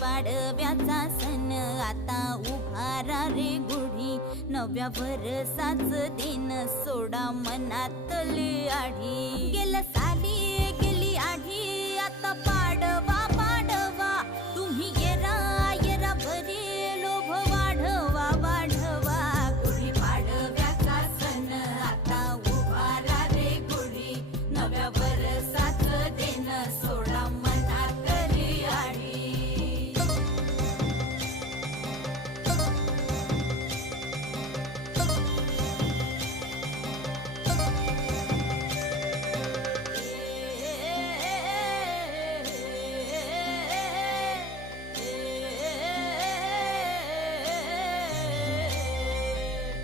पाडव्याचा सण आता उभारा रे गुढी, नव्या वर्षाच दिन सोडा मनातली आढी. गेल्या साली गेली आढी, आता पाडवा पाडवा, तुम्ही येरा येरा भरी लोभ वाढवा वाढवा. गुढी पाडव्याचा सण आता उभारा रे गुढी, नव्या वर्षाच दिन सोडा मनातली आढी.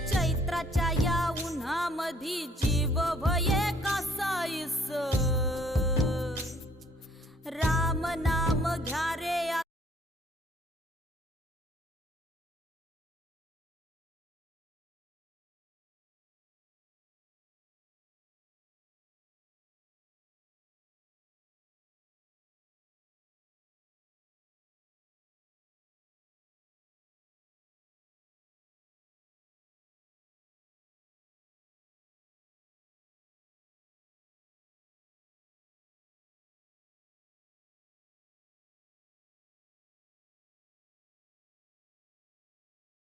चैत्राच्या या उन्हामधी जीव भये कासाईस, राम नाम घ्या